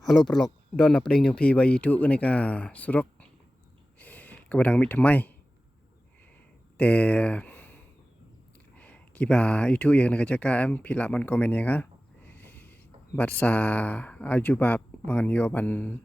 Halo perlok don apa yang pi bayi itu ini ka surok kepadang mit thamai te kiba itu yang nak jaka em pilaman komen yang ha bat sa ajubab mangan yoban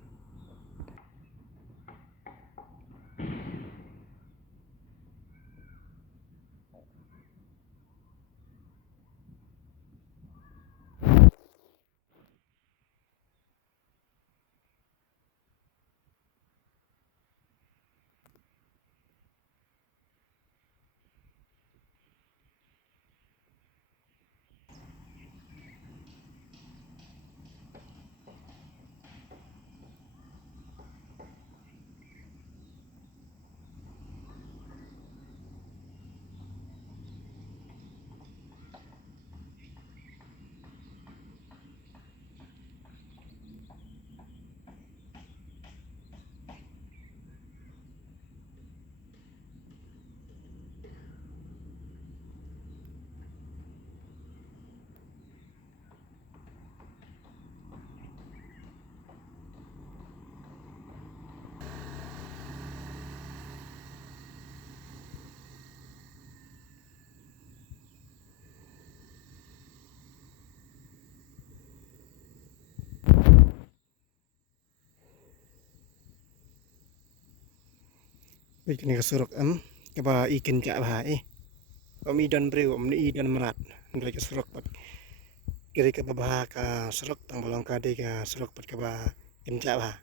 bikin ka surok em kaba ikin ka ba kami dan breu om ni dan merat ngai ka surok pat kiri ka ba ka surok tang bolong ka de ka surok pat ka ba in ka ba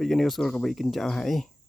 bikin ka surok ka ba ikin ka ba